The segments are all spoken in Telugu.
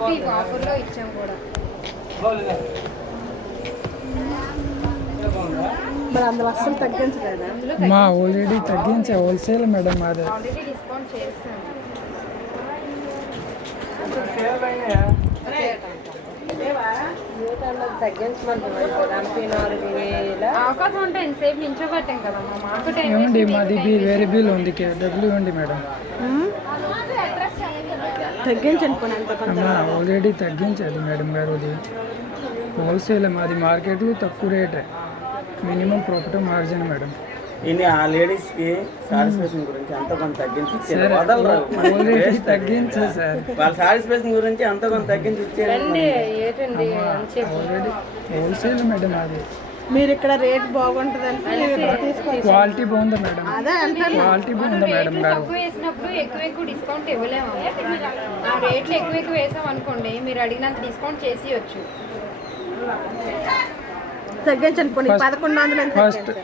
250 ఆఫర్లో ఇచ్చాం కూడా. మరి అందులో అస్సలు తగ్గించలేదా? మా ఆల్రెడీ తగ్గించే హోల్సేల్ మేడం మాది. ఆల్రెడీ డిస్కౌంట్ చేస్తాం. అవకాశం ఉంటే ఇంతసేపు నించోబెట్టాం కదా మాకు టైం ఏమండి మాది వేరే బిల్ ఉంది కేడబ్ల్యూ ఉంది మేడం. తగ్గించండి పోనీ అంత కొంత. ఆల్రెడీ తగ్గించేది మేడం గారు. ఇది హోల్సేల్ మాది, మార్కెట్ తక్కువ రేటే, మినిమం ప్రాఫిట్ మార్జిన్ మేడం. ఇది ఆ లేడీస్కి సాటిస్ఫాక్షన్ గురించి అంత కొంత తగ్గించి సార్ తగ్గించే సార్, వాళ్ళ సాటిస్ఫాక్షన్ గురించి అంత కొంత తగ్గించి ఇచ్చేది. ఆల్రెడీ హోల్సేల్ మేడం అది. మీరు ఇక్కడ రేట్ బాగుంటుందంటే తీసుకోవాలి. క్వాలిటీ బాగుందా మేడం? అదే అంటే క్వాలిటీ బాగుందా మేడం గారు? తక్కువ వేసినప్పుడు ఎక్కువ డిస్కౌంట్ ఇవ్వలేము. ఆ రేట్లు ఎక్కువ వేసాం అనుకోండి, మీరు అడిగినంత డిస్కౌంట్ చేసి వచ్చు. తగ్గించండి పోనీ 1100.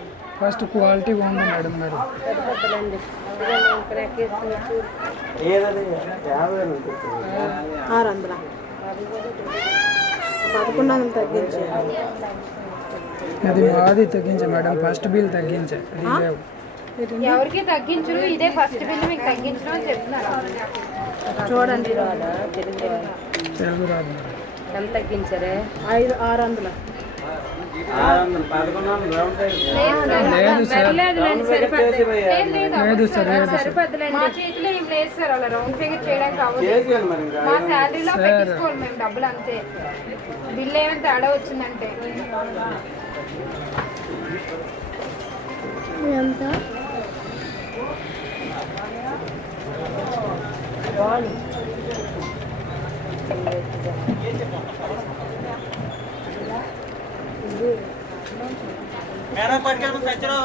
ఫస్ట్ క్వాలిటీ బాగుందా మేడం గారు? ఏదది 50,000 ఉంటుంది. 600 1100 తగ్గించండి. అది మాది తగ్గించే మేడం, ఫస్ట్ బిల్ తగ్గించే. అది లేవు ఎవరికి తగ్గించరు, ఇదే ఫస్ట్ బిల్ మీకు తగ్గించడం అని చెప్తున్నారు. చూడండి తెలుగు రాదు. ఎంత తగ్గించారే? 600. 1100 రౌండ్ సైడ్. మా చేతిలో ఏం లేదు సార్, అలా రౌండ్ ఫిగర్ చేయడానికి అవ్వదు. చేసేయాలి మరి ఇంకా. మా శాలరీలో పెట్టించుకోవాలి మేము డబ్బులు, అంతే. బిల్ ఏమైనా తేడా వచ్చిందంటే ఎంత? మేడం పట్టుకెళ్ళి సచ్చిరావు.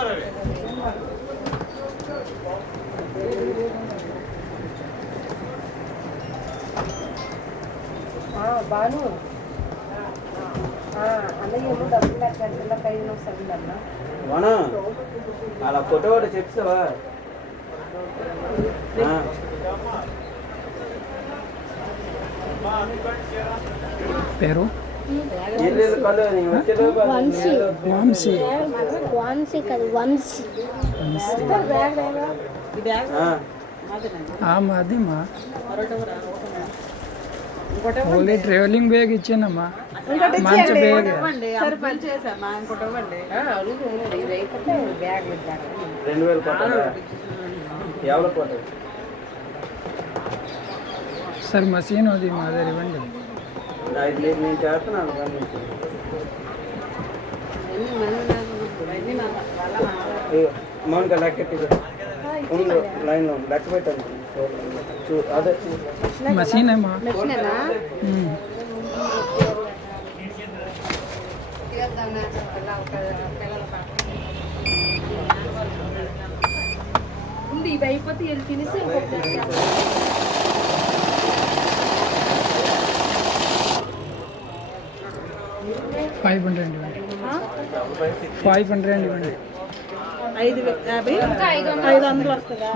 బాను అలాగే డబ్బులు లెక్క 5 వస్తుందన్నా. మనం అలా ఫోటో కూడా చెప్తావా? పేరు వంశీ. వంశీ. వంశీ కాదు, వంశీ. మాది మా ఓన్లీ ట్రావెలింగ్ బ్యాగ్ ఇచ్చానమ్మా, మంచి బ్యాగ్. 2000 కొట్టాలి. ఎవరు కొట్టాలి సార్? మసీన్ అది మా దగ్గర ఇవ్వండి. నేను చేస్తున్నాను మౌనిక లెక్కెట్టి లైన్లో లెక్క పెట్టాను. అదే మసీన్ ఏమా? ఇవి అయిపోతే వెళ్ళి తినేసి 500 ఇవ్వండి. 500 ఇవ్వండి. 500 వస్తుందా?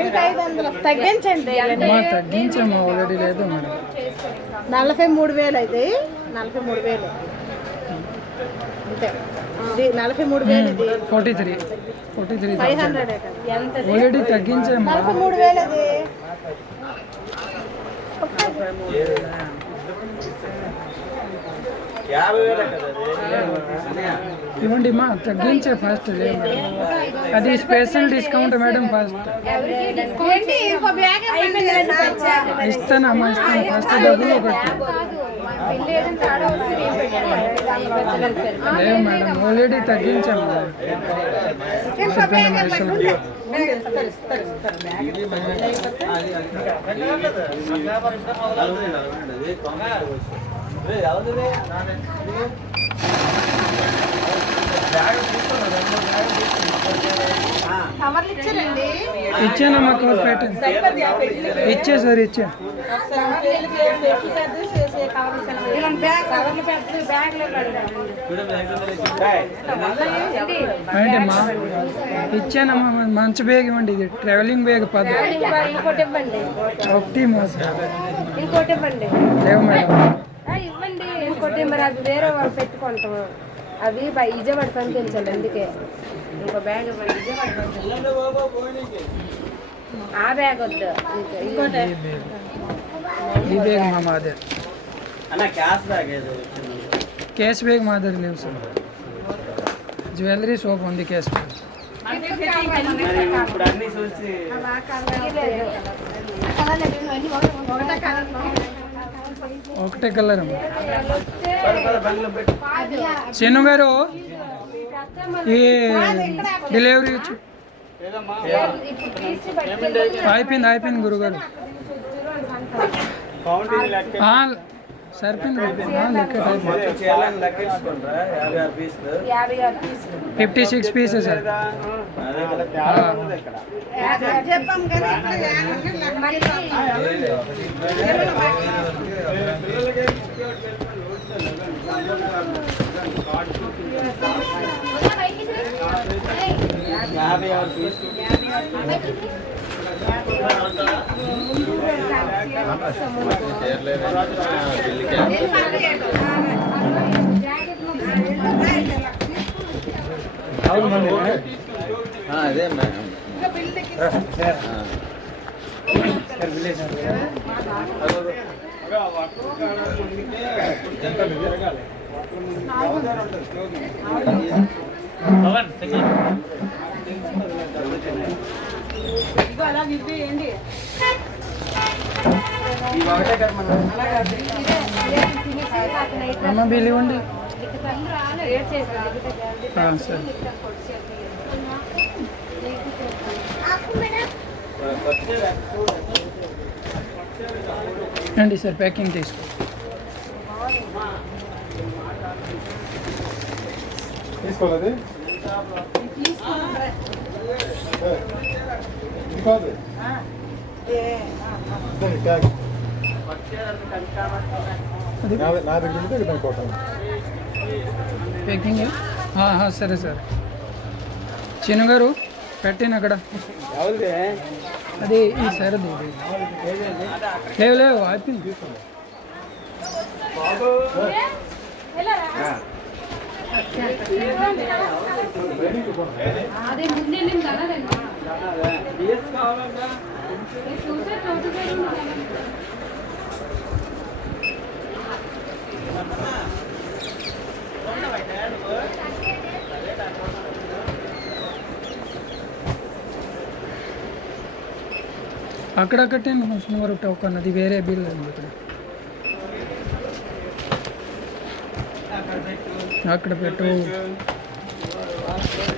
ఇంకా 500 తగ్గించండి. తగ్గించాము, ఆల్రెడీ లేదు మేడం. 43,000 అయితే 43,000 అంతే. ఇది 43,000. ఇది 43 500 ఆల్రెడీ తగ్గించాము. 43,000 అది. ఇవ్వండి మా, తగ్గించే ఫస్ట్ లేదు మేడం. అది స్పెషల్ డిస్కౌంట్ మేడం. ఫస్ట్ ఇస్తానమ్మా, ఇస్తాను. ఫస్ట్ డబ్బులు ఒకటి లేదు మేడం, ఆల్రెడీ తగ్గించాము. చెప్పండి మరి. ఇచ్చానమ్మా, కోర్పేట ఇచ్చే సార్, ఇచ్చా. ఏంటి మా ఇచ్చానమ్మా, మంచి బ్యాగ్ ఇవ్వండి. ఇది ట్రావెలింగ్ బ్యాగ్ 10 ఒకటి మా సార్. ఇంకోటి ఇవ్వండి. లేవు మేడం. ఇవ్వండి ఇంకోటి, మరి అవి వేరే వాళ్ళు పెట్టుకుంటాం. అవి విజయవాడ పంపించాలి, అందుకే ఇంకో బ్యాగ్ ఇవ్వండి. విజయవాడ పంపించాలి. ఆ బ్యాగ్ వద్దు, ఇంకోటి. ఈ బ్యాగ్ మా మాదే. అన్న క్యాష్ బ్యాగ్ ఏదో వచ్చింది. కేస్ బ్యాగ్ మా దగ్గర లేవు సార్. జ్యువెలరీ షాప్ ఉంది కేస్ బ్యాగ్. మరి ఇప్పుడు అన్ని చూసి ఒకటే కలర్ అమ్మ. బండ్లో పెట్టి చిన్ను గారు ఈ డెలివరీ ఇచ్చు. అయిపోయింది గురుగారు. కౌంటింగ్ లెక్క సరిపోయింది. లెక్క మొత్తం చేయాలని లెక్కేసుకుంటారా? 56 పీసులు. 56 పీసెస్ సార్. అదే కదా. చెప్పాం కానీ ఇక్కడ యాభై ఆరు పీసులు. అదే అలా నింపేయండి. అమ్మ బిల్ ఇవ్వండి. సార్ అండి సార్ ప్యాకింగ్ తీసుకో. తీసుకోవాలి కాదు నా దగ్గర ఉంటే దాన్ని కొట్టాను. ప్యాకింగ్ సరే సార్. చిన్న గారు పెట్టాను అక్కడ. అది ఈ సరది లేవు అయిపోయింది. అదే ముందే నేను కలదండి. అక్కడ కట్టాను హుస్న్ వరకు టోకన్. అది వేరే బిల్ అండి. ఇక్కడ అక్కడ పెట్టు.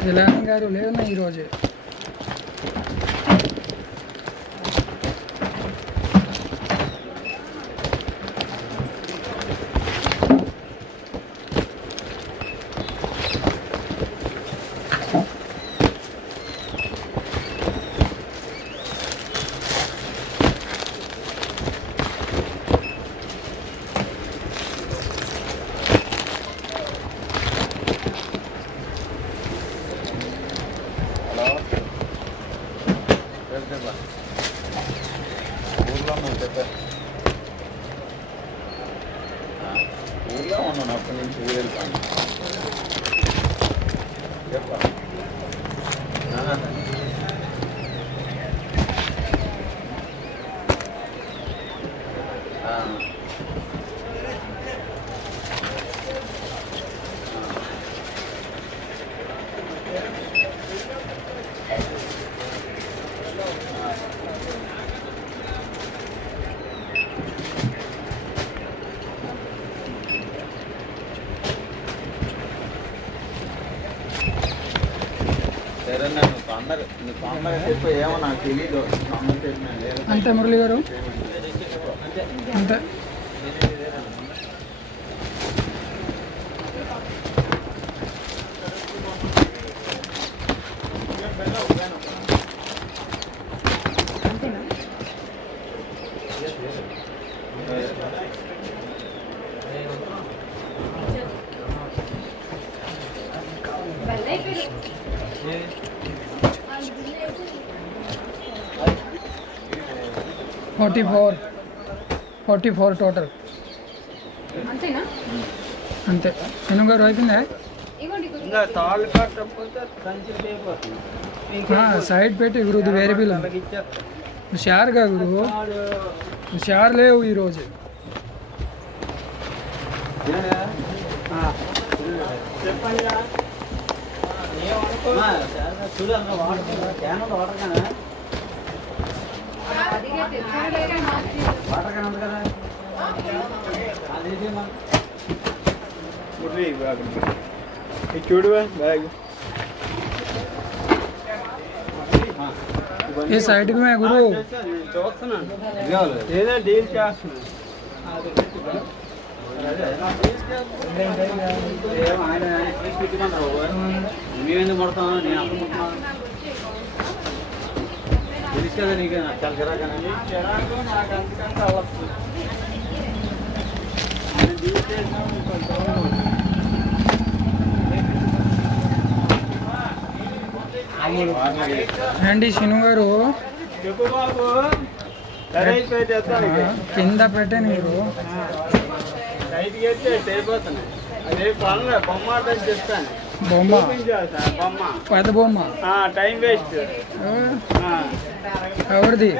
జిలాని గారు లేదన్నా ఈరోజే. ఊర్లో ఉన్నాను అప్పటి నుంచి ఊరు వెళ్తాను. చెప్పా సరే నన్ను తొందరగా చెప్పి ఏమో నాకు తెలీదు. అంతే మురళి గారు అంతే. 44 టోటల్. అంతేనా? అంతే. శను గారు అయిపోయిందా? ఇగోండి ఇంకా తాళ్ళు కట్టకపోతే సంచి అయిపోతుంది. సైడ్ పెట్టి గురు వేరే బిల్లు అలాగే ఇచ్చేస్తారు. హుషారుగా గురు, హుషారు లేవు ఈరోజు. చెప్పండి చూడు అన్న water can water can water can ఉంది కదా అది చూడు బ్యాగ్ ये साइड में है गुरु. చూస్తున్నాను ఏదో డీల్ చేస్తున్నాను. మేమేందుకు పడతాం, నేను అప్పుడు ముట్టున్నాను తెలుసు కదా నీకు. నాకు చాలా చిరాకనే నాకు అంతకంటే అవ్వచ్చు. రండి శను గారు, చెప్పు బాబు. సరే అయిపోయింది కింద పెట్టే మీరు రైట్కి అయితే అయిపోతున్నాయి. అదే పనులే బొమ్మ అంటే చెప్తాను. బొమ్మ, బొమ్మ పెద్ద బొమ్మ టైం వేస్ట్. ఎవరిది?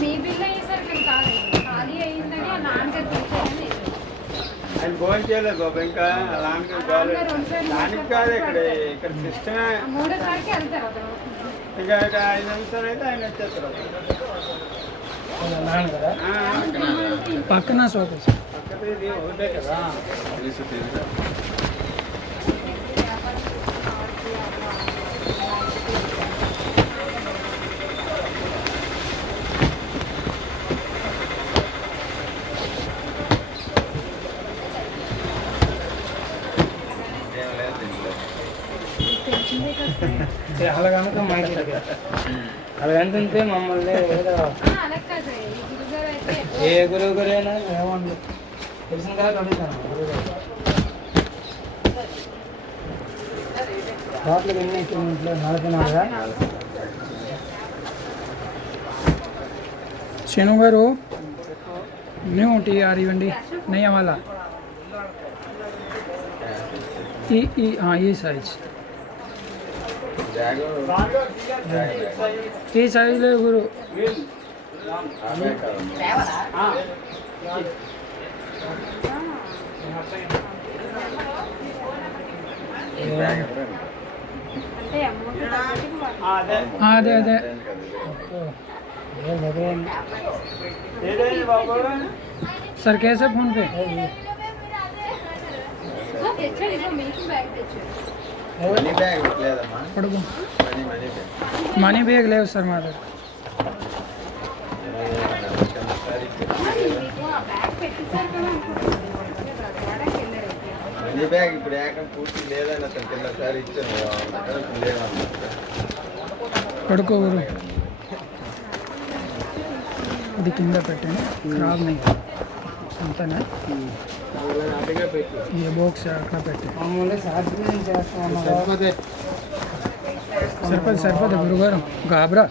మీ బిల్ అయ్యేసరికి కాదు, ఖాళీ అయ్యిందని ఆ నాన్నగారు పిలిచారని. ఆయన ఫోన్ చేయలేదు బాబు ఇంకా. అలాంటి దానికి కాదు, ఇక్కడ సిస్టమే. మూడోసారికి వెళ్తారు అతను. ఇంకా 5 నిమిషాలు అయితే ఆయన వచ్చేస్తారు. పక్కన సోకేస్. పక్కది ఒకటే కదా. అలాగంటే మమ్మల్ని అలా కాదు, ఈ గురుగారు అయితే ఏ గురువు గురైనా ఏమన్నా తెలిసిన కదా అడుగుతాను. బాటలు ఎన్ని ఇంట్లో 44. శను గారు न्यू टी आ रही वंडी नहीं वाला हाँ ये साइज ये साइज ले गुरु అదే అదే सर कैसे फोन पे పడుకో మనీ బ్యాగ్ లేవు సార్ మా దగ్గర మనీ బ్యాగ్ ఇప్పుడు ఏకం పూర్తి లేదని అతను కిందసారి ఇచ్చాను పడుకో గురు ఇది కింద పెట్టండి ఖరాబ్ नहीं అంతనే ये బాక్స్ అక్కడ పెట్టండి సరిపోతే గురుగారు గాబరా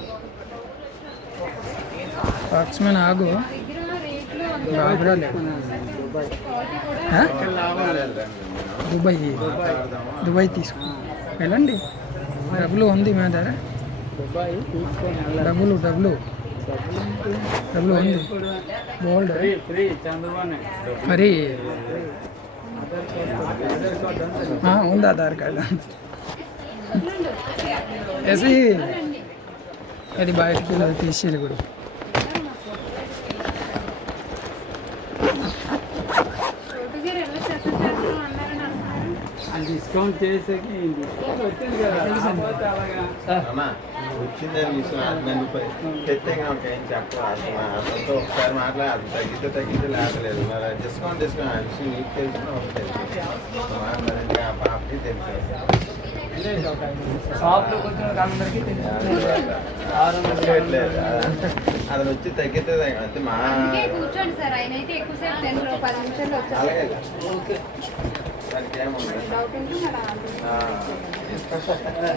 బాక్స్ में ఆగు గాబరా లేదు దుబాయ్ తీసుకో వెళ్ళండి డబ్బులు ఉంది మా దగ్గర డబ్బులు ఉంది బోల్డ్ మరి ఉంది ఆధార్ కార్డు వేసి అది బయటకి తీసేయాలి కూడా డిస్కౌంట్ చేసేకి వచ్చింది కదా వచ్చిందని తీసుకుని 10 రూపాయలు తెస్తే ఏం చెప్ప అతనితో ఒకసారి మాట్లాడి అది తగ్గితే లేకలేదు మరి డిస్కౌంట్ తీసుకుని ఆ విషయం నీకు తెలిసిన ఒక తెలుసు మాట్లాడండి ఆ పాపకి తెలుసు అతను వచ్చి తగ్గితే అంటే మా కూర్చోండి సార్, ఆయన అయితే ఎక్కువసేపు 10 నిమిషాలు వచ్చారు. అలాగే దానికి ఏముంది డౌట్ ఉంటే మరి ఆ.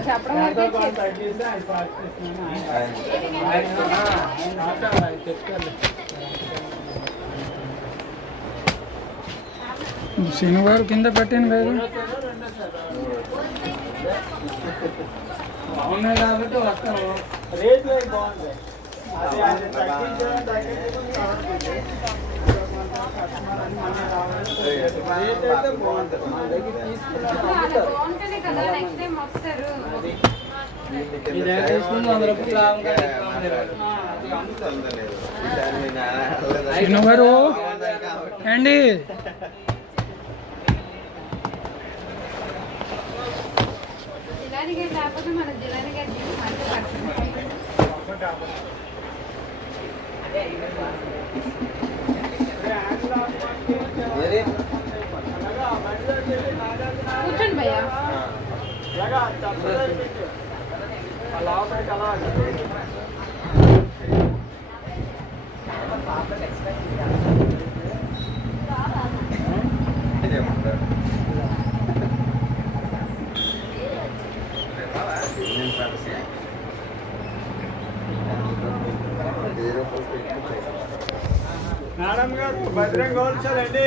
చెప్పడం వరకే చెప్పు. తగ్గిస్తే ఆయన పాటిస్తున్నాను శనివారం కింద పెట్టాను కదా బాగున్నాయి కాబట్టి వస్తాము రేట్లు అవి బాగుంటాయి అది ఆయన తగ్గించడం రేట్ అయితే బాగుంటుంది మన దగ్గర తీసుకున్నాం అది బాగుంటేనే కదా నెక్స్ట్ టైం వస్తారు. ఇది తీసుకుని 100 రూపాయలు లాభం కానీ శనివారం అండి జిలాని గడ్డ లేకపోతే మన జిలాని గడ్డ మంచి కూర్చోండి భయ్యా. మేడం గారు భద్రంగా కోల్చాలండి.